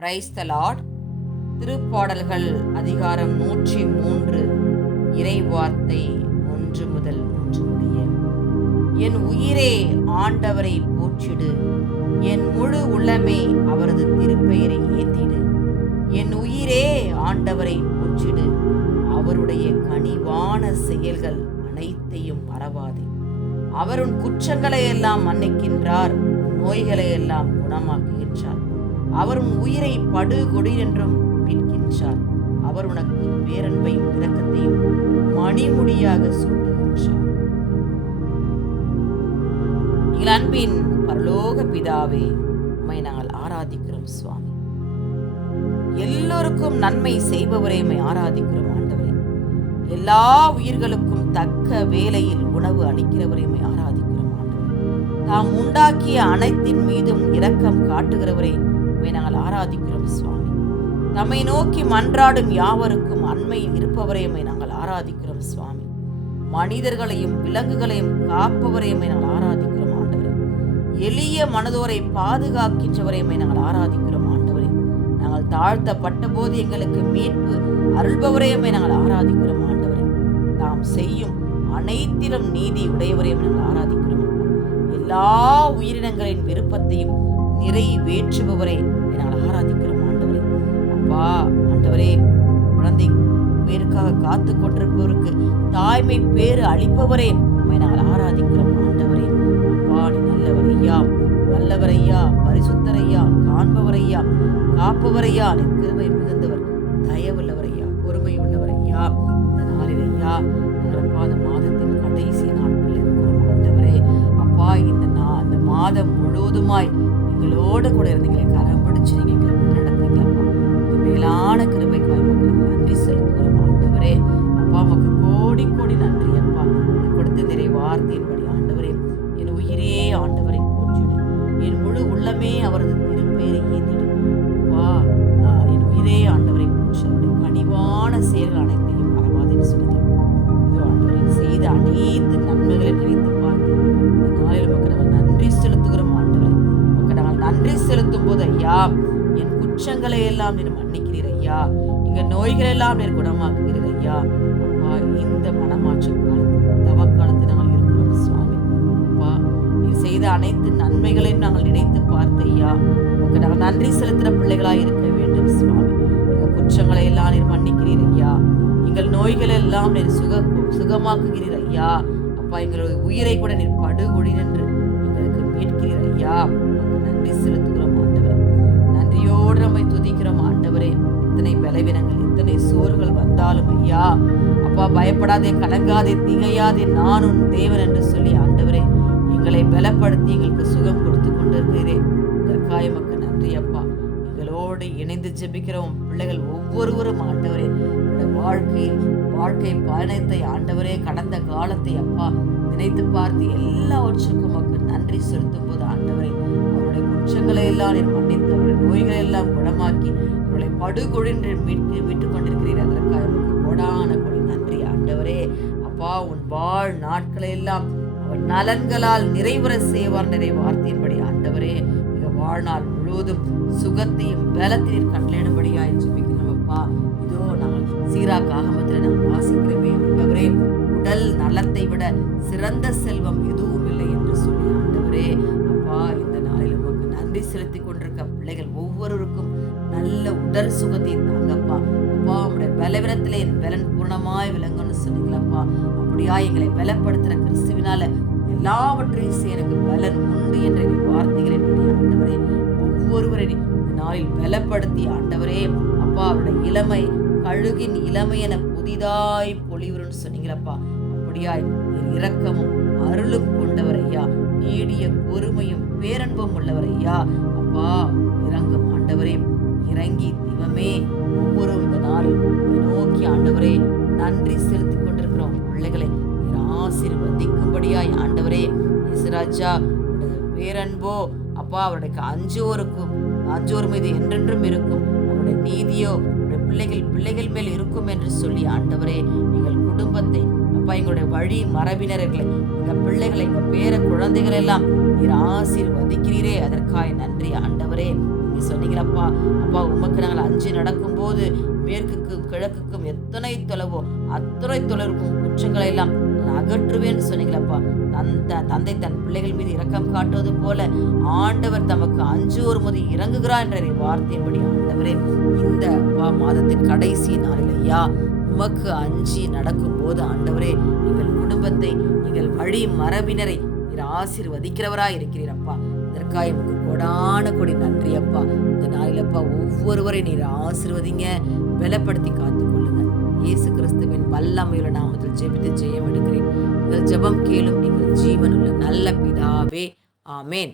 Praise the Lord. திருப்பாடல்கள் அதிகாரம் 103 இறைவார்த்தை 1 முதல் 3 முடிய. என் உயிரே ஆண்டவரை போற்றிடு, என் முழு உள்ளமே அவரது திருப்பெயரை ஏந்திடு. என் உயிரே ஆண்டவரை போற்றிடு, அவருடைய கனிவான செயல்கள் அனைத்தையும் மறவாதே. அவர் உன் குற்றங்களை எல்லாம் மன்னிக்கின்றார், நோய்களை எல்லாம் குணமாக்குகின்றார். அவர் உன் உயிரை படுகொடி என்றும் மீட்கின்றார். அவர் உனக்கு பேரன்பையும் இரக்கத்தையும் மணிமுடியாக சூட்டுகின்றார். எங்கள் அன்பின் பரலோக பிதாவே, உம்மை நாங்கள் ஆராதிக்கிறோம் சுவாமி. எல்லோருக்கும் நன்மை செய்பவரை உம்மை ஆராதிக்கிறோம் ஆண்டவரே. எல்லா உயிர்களுக்கும் தக்க வேளையில் உணவு அளிக்கிறவரை உம்மை ஆராதிக்கிறோம் ஆண்டவரே. தாம் உண்டாக்கிய அனைத்தின் மீதும் இரக்கம் காட்டுகிறவரை உம்மை நாங்கள் ஆராதிக்கிறோம் சுவாமி. தம்மை நோக்கி மன்றாடும் யாவருக்கும் அண்மையில் இருப்பவரை உம்மை நாங்கள் ஆராதிக்கிறோம் சுவாமி. மனிதர்களையும் விலங்குகளையும் காப்பவரை உம்மை நாங்கள் ஆராதிக்கிறோம் ஆண்டவரே. எளிய மனதோரை பாதுகாக்கின்றவரை உம்மை நாங்கள் ஆராதிக்கிறோம் ஆண்டவரே. நாங்கள் தாழ்த்தப்பட்ட போது எங்களுக்கு மீட்பு அருள்பவரை உம்மை நாங்கள் ஆராதிக்கிறோம் ஆண்டவரே. தாம் செய்யும் அனைத்திலும் நீதி உடையவரை நாங்கள் ஆராதிக்கிறோம். எல்லா உயிரினங்களின் விருப்பத்தையும் நிறைவேற்றுபவரை நாங்கள் ஆராதிக்கிறோம் ஆண்டவரே. அப்பா ஆண்டவரே, குழந்தை பேருக்காக காத்து கொண்டிருப்பவருக்கு தாய்மை பேறு அளிப்பவரே உம்மை நாங்கள் ஆராதிக்கிறோம் ஆண்டவரே. அப்பா, நீ நல்லவர் ஐயா, நல்லவர் ஐயா, பரிசுத்தர் ஐயா, காண்பவர் ஐயா, காப்பவர் ஐயா, நீ கிருபை மிகுந்தவர், தயவுள்ளவர் ஐயா, பொறுமை உள்ளவர் ஐயா. இந்த நாளில் ஐயா நாங்கள் அப்பா அந்த மாதத்தின் கடைசி நாட்கள் இருக்கிறோம் ஆண்டவரே. அப்பா, இந்த மாதம் முழுவதுமாய் எங்களோடு கூட இருந்தீங்களே, கரம் பிடிச்சு நீங்க எங்களை நடத்துறீங்களப்பா. மேலான கிருபைக்காய் மக்களுக்கு நன்றி செலுத்துகிறோம் ஆண்டவரே. அப்பா, உமக்கு கோடி கோடி நன்றி அப்பா. கொடுத்த நிறை வார்த்தையின்படி ஆண்டவரே, என் உயிரே ஆண்டவரை போற்றிடு, என் முழு உள்ளமே அவரது திருப்பெயரை ஏந்திடு. அப்பா, என் உயிரே ஆண்டவரை போற்றி, அவருடைய கனிவான செயல்கள் அனைத்தையும் மறவாதேன்னு சொல்லுங்க. இதோ ஆண்டவரை செய்த அனைத்து நன்மைகளை நினைத்து பார்த்து இந்த நாளில் நமக்கு நாங்கள் நன்றி செலுத்துகிறோம் ஆண்டவரை. நமக்கு நாங்கள் நன்றி செலுத்தும் போது ஐயா, என் குற்றங்களை எல்லாம் நீர் மன்னிக்கிறீர் ஐயா, எங்க நோய்கள் எல்லாம் நீர் குணமாக்குகிறீர் ஐயா. அப்பா, இந்த மனமாற்ற காலத்து தவக்காலத்து நாங்கள் இருக்கிறோம் சுவாமி. அப்பா, நீர் செய்த அனைத்து நன்மைகளையும் நாங்கள் நினைத்து பார்த்து ஐயா, உங்களுக்கு நாங்கள் நன்றி செலுத்துகிற பிள்ளைகளாக இருக்க வேண்டும் சுவாமி. எங்கள் குற்றங்களை எல்லாம் நீர் மன்னிக்கிறீர் ஐயா, எங்கள் நோய்கள் எல்லாம் நீர் சுகமாக்குகிறீர் ஐயா. அப்பா, எங்களுடைய உயிரை கூட நீர் படுகொடி என்று எங்களுக்கு மீட்கிறீர் ஐயா. நன்றி செலுத்துகிறோம் ஆண்டவரே. நன்றியோடு நம்மை துதிக்கிறோம் ஆண்டவரே. இத்தனை பலவீனங்கள், இத்தனை சோறுகள் வந்தாலும் ஐயா, அப்பா பயப்படாதே, கலங்காதே, திகையாதே, நான் உன் தேவன் என்று சொல்லி ஆண்டவரே எங்களை பலப்படுத்தி எங்களுக்கு சுகம் கொடுத்து கொண்டிருக்கிறேன். இதற்காக எமக்கு நன்றி அப்பா. எங்களோடு இணைந்து ஜெபிக்கிறோம் பிள்ளைகள் ஒவ்வொருவரும் ஆண்டவரே வாழ்க்கை பயணத்தை ஆண்டவரே, கடந்த காலத்தை அப்பா நினைத்து பார்த்து எல்லாவற்றுக்கும் நமக்கு நன்றி செலுத்தும் போது ஆண்டவரே, அவருடைய குற்றங்களை எல்லாம் நீர் மன்னித்து, அவருடைய நோய்களை எல்லாம் குணமாக்கி, அவர்களை படுகொழின்று மீட்டுக் கொண்டிருக்கிறீர். அதற்காக நமக்கு கோடான கோடி நன்றி ஆண்டவரே. அப்பா, உன் வாழ் நாட்களை எல்லாம் அவர் நலன்களால் நிறைவுற செய்வார் நிறை வார்த்தையின்படி ஆண்டவரே, எங்க வாழ்நாள் முழுவதும் சுகத்தையும் பலத்தையும் கட்டளையிடும்படியாய் ஜெபிக்கிறோம் அப்பா. இதோ நாங்கள் சீராக் ஆகமத்தில் நாங்கள் வாசிக்கிறோமே ஆண்டவரே, உடல் நலத்தை விட சிறந்த செல்வம் எதுவும் இல்லை என்று சொல்லி ஆண்டவரே. அப்பா, இந்த நாளில் நமக்கு நன்றி செலுத்தி கொண்டிருக்க பிள்ளைகள் ஒவ்வொருவருக்கும் நல்ல உடல் சுகத்தை தாங்கப்பா. அப்பா, உங்களுடைய பலவீனத்திலே என் பலன் பூர்ணமாய் விளங்குன்னு சொன்னீங்களப்பா. அப்படியா எங்களை பலப்படுத்துற கிறிஸ்துவினால எல்லாவற்றையும் செய்ய எனக்கு பலன் உண்டு என்ற வார்த்தைகளை ஆண்டவரே ஒவ்வொருவரை இந்த நாளில் பலப்படுத்தி ஆண்டவரே. அப்பா, அவருடைய இளமை கழுகின் இளமை என புதிதாய் பொலிவுன்னு சொன்னீங்களப்பா. அப்படியாய் இரக்கமும் அருளும் கொண்டவர் ஐயா, நீடிய பொறுமையும் பேரன்பும் உள்ளவர் ஐயா. அப்பா, இறங்கும் ஆண்டவரே, இறங்கி தெய்வமே ஒவ்வொரு இந்த நாளில் நோக்கி ஆண்டவரே நன்றி செலுத்தி கொண்டிருக்கிறோம் பிள்ளைகளை ஆசீர்வதிக்கும்படியாய் ஆண்டவரே. இயேசுராஜா பேரன்போ அப்பா அவருடைய அஞ்சோர் மீது என்றென்றும் இருக்கும், அவருடைய நீதியோ பிள்ளைகள் மேல் இருக்கும் என்று சொல்லி ஆண்டவரே, எங்கள் குடும்பத்தை அப்பா, எங்களுடைய வழி மரபினர்களை, எங்கள் பிள்ளைகளை, எங்கள் பேர குழந்தைகள் எல்லாம் நீர் ஆசீர்வதிக்கிறீரே. அதற்காக நன்றி ஆண்டவரே. நீ சொன்னீங்களப்பா. அப்பா உமக்கு நாங்கள் அஞ்சி நடக்கும்போது மேற்குக்கும் கிழக்குக்கும் எத்தனை தொலைவோ அத்தனை தொலைவுக்கும் குற்றங்களை எல்லாம் நான் அகற்றுவேன்னு சொன்னீங்களப்பா. தந்தை தன் பிள்ளைகள் மீது இரக்கம் காட்டுவது போல ஆண்டவர் தமக்கு அஞ்சுவோர் மீது இறங்குகிறார் என்ற வார்த்தையின்படி ஆண்டவரே, இந்த மாதத்தின் கடைசி நாளில் ஐயா உமக்கு அஞ்சி நடக்கும்போது ஆண்டவரே, எங்கள் குடும்பத்தை, எங்கள் வழி மரபினரை நீர் ஆசீர்வதிக்கிறவராய் இருக்கிறீரப்பா. இதற்காக உமக்கு கோடான கோடி நன்றி அப்பா. இந்த நாளிலப்பா ஒவ்வொருவரை நீர் ஆசீர்வதிங்க, பலப்படுத்தி காத்துக்கொள்ளுங்க. இயேசு கிறிஸ்துவின் வல்லமையுள்ள நாமத்தில் ஜெபித்து ஜெயம் எடுக்கிறேன். எங்கள் ஜெபம் கேளும் எங்கள் ஜீவனுள்ள நல்ல பிதாவே. ஆமேன்.